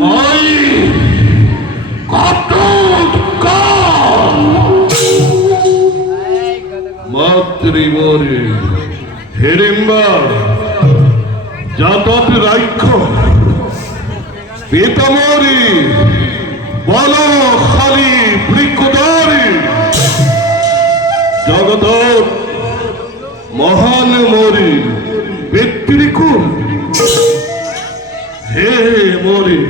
মই মাতৃমরে হেরিম্বা জাতত রাক্ষ পিতামরি বল খালি বৃক্ষদারি জগত মহান মরি পিতৃকুল হে মরি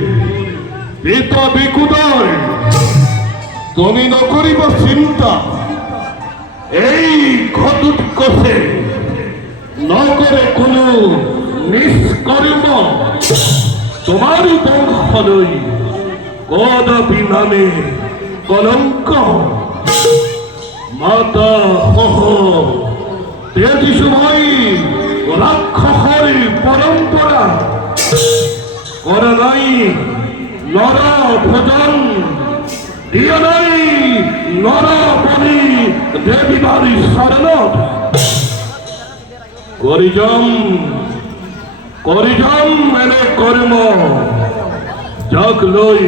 পিতা বিকুদার তুমি নকরিব চিন্তা এই ঘটুৎকোষে নগরে কোনো নিষ্কর্ম তোমারই বংশ লই কদাপি নামে কলঙ্ক মাতা সহ তেজি সময় রাক্ষসের পরম্পরা করে নাই নর ভোজন দিয়ে নাই নর বলি দেবী বাড়ি শরণ করিজম এনে কর্ম যাক লই